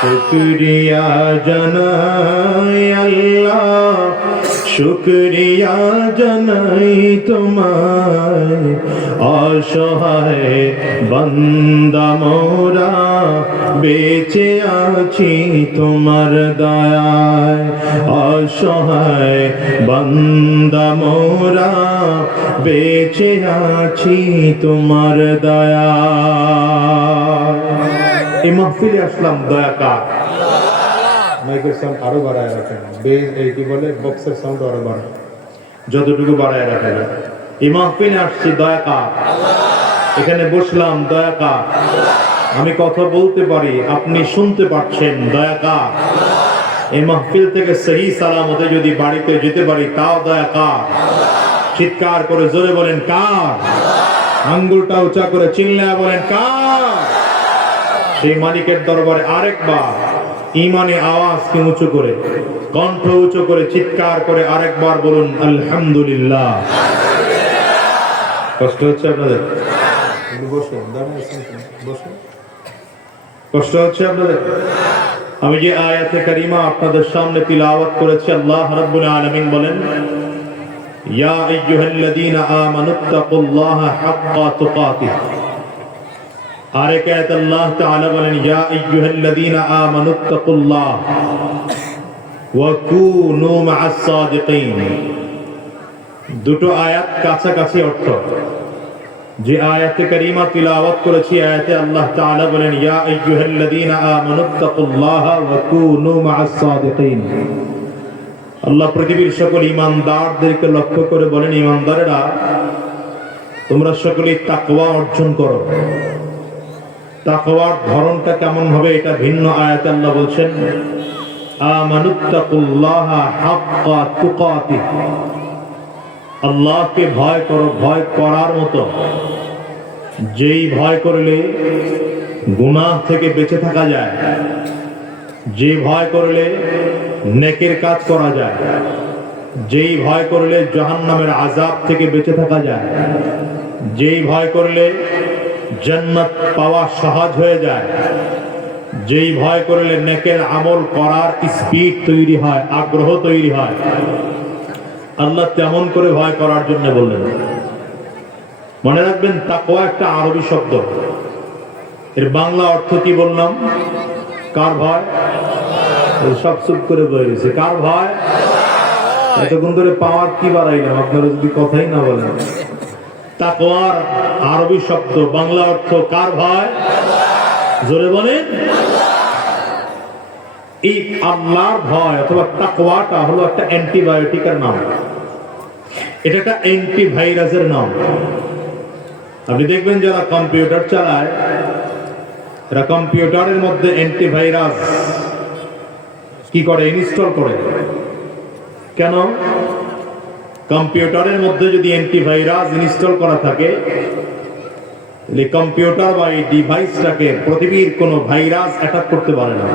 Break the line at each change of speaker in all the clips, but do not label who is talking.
শুক্রিয়া জানাই আল্লাহ। শুক্রিয়া জানাই তোমায়। অসহায় বান্দা মোরা, বেঁচে আছি তোমার দয়ায়। অসহায় বান্দা মোরা, বেঁচে আছি তোমার দয়ায়। এই মাহফিলে আসলাম, দয়া কার মাইকের সাউন্ড আরও বাড়ায় রাখেন। বেজ এই কি বলে বক্সের সাউন্ড আরও বাড়ায়। যতটুকু বাড়ায় রাখা যায় এই আসছি, দয়া কার এখানে বসলাম, দয়া কার আমি কথা বলতে পারি, আপনি শুনতে পাচ্ছেন, দয়া কার এই মাহফিল থেকে সেই সালামতে যদি বাড়িতে যেতে পারি, তাও দয়া কার চিৎকার করে জোরে বলেন কার আঙ্গুলটা উঁচা করে চিল্লায় বলেন কার সেই মালিকের দরবারে আরেকবার ইমানে আওয়াজকে উঁচু করে কণ্ঠ উঁচু করে চিৎকার করে আরেকবার বলুন আলহামদুলিল্লাহ। কষ্ট হচ্ছে আপনাদের। কষ্ট হচ্ছে আপনাদের? আমি যে আয়াতে কারিমা আপনাদের সামনে তিলাওয়াত করেছি আল্লাহ রাব্বুল আলামিন বলেন ইয়া আইয়ুহাল্লাযীনা আমানুত্তাকুল্লাহা হাক্কা তুকাতিহ। আরেক আয়াত আল্লাহ তাআলা বলেন, ইয়া আইয়ুহাল্লাযীনা আমানুত্তাকুল্লাহ ওয়া কুনু মা'আস সাদিকিন। দুটো আয়াত কাছাকাছি অর্থ। যে আয়াতে কারিমা তিলাওয়াত করেছি, আয়াতে আল্লাহ তাআলা বলেন, ইয়া আইয়ুহাল্লাযীনা আমানুত্তাকুল্লাহ ওয়া কুনু মা'আস সাদিকিন। আল্লাহ পৃথিবীর সকল ইমানদারদেরকে লক্ষ্য করে বলেন, ইমানদারেরা, তোমরা সকলেই তাকওয়া অর্জন করো। তাকওয়ার ধরনটা কেমন হবে এটা ভিন্ন আয়াতে আল্লাহ বলছেন, আমানুত্তাকুল্লাহ হাক্কা তুকাতিহ আল্লাহকে ভয় করো, ভয় করার মতো। যেই ভয় করলে গুনাহ থেকে বেঁচে থাকা যায়, যে ভয় করলে নেকের কাজ করা যায়, যেই ভয় করলে জাহান্নামের আজাব থেকে বেঁচে থাকা যায়, যেই ভয় করলে জান্নাত পাওয়া সহজ হয়ে যায়। যেই ভয় করলে নেকের আমল করার স্পিড তৈরি হয়, আগ্রহ তৈরি হয়। আল্লাহ তেমন করে ভয় করার জন্য বললেন। মনে রাখবেন, তাকওয়া একটা আরবি শব্দ। এর বাংলা অর্থ কি বললাম? কার ভয়? সব চুপ করে বলে গেছে কার ভয়? এতক্ষণ ধরে পাওয়ার কি বাড়াইলাম? আপনারা যদি কথাই না বলেন। তাকওয়ার, আরবি শব্দ, বাংলা অর্থ কার ভয় জোরে বলেন। এই আল্লাহর ভয় অথবা তাকওয়াটা হলো একটা অ্যান্টিবায়োটিকের নাম। এটা একটা অ্যান্টিভাইরাসের নাম। আপনি দেখবেন যারা কম্পিউটার চালায়, এরা কম্পিউটারের মধ্যে অ্যান্টিভাইরাস কি করে? ইনস্টল করে। কেন? কম্পিউটারের মধ্যে যদি অ্যান্টিভাইরাস ইনস্টল করা থাকে, তাহলে কম্পিউটার বা এই ডিভাইসটাকে পৃথিবীর কোনো ভাইরাস অ্যাটাক করতে পারে না।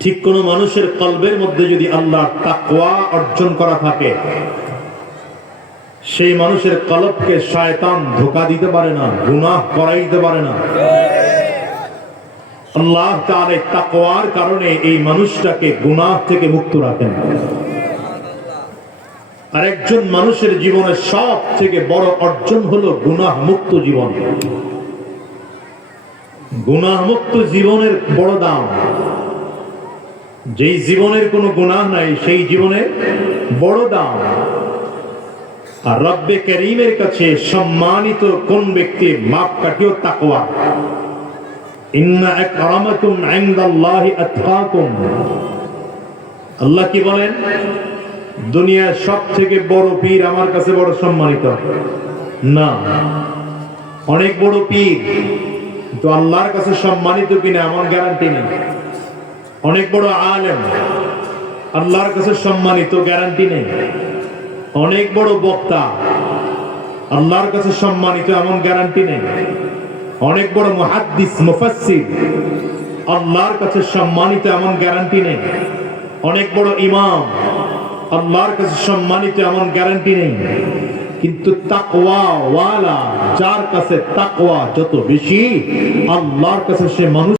ঠিক কোনো মানুষের কলবের মধ্যে যদি আল্লাহর তাকওয়া অর্জন করা থাকে, সেই মানুষের কলবকে শয়তান ধোকা দিতে পারে না, গুনাহ করাইতে পারে না। আল্লাহ তাআলা তাকওয়ার কারণে এই মানুষটাকে গুনাহ থেকে মুক্ত রাখেন। আর একজন মানুষের জীবনের সব থেকে বড় অর্জন হলো গুনাহ মুক্ত জীবন। গুনাহ মুক্ত জীবনের বড় দাম। যেই জীবনের কোনো গুনাহ নাই, সেই জীবনের বড় দাম। আর রব্বে করিমের কাছে সম্মানিত কোন ব্যক্তি মাপ কাটিও তাকওয়া আল্লাহ কি বলেন? দুনিয়ার সব থেকে বড় পীর আমার কাছে বড় সম্মানিত। না। অনেক বড় পীর তো আল্লাহর কাছে সম্মানিত কিনা এমন গ্যারান্টি নেই। অনেক বড় আলেম, আল্লাহর কাছে সম্মানিত গ্যারান্টি নেই। অনেক বড় বক্তা, আল্লাহর কাছে সম্মানিত এমন গ্যারান্টি নেই। অনেক বড় মুহাদ্দিস, মুফাসসির, আল্লাহর কাছে সম্মানিত এমন গ্যারান্টি নেই। অনেক বড় ইমাম আল্লাহর কাছে সম্মানিত এমন গ্যারান্টি নেই। কিন্তু তাকওয়া ওয়ালা, যার কাছে তাকওয়া যত বেশি, আল্লাহর কাছে সে মানুষ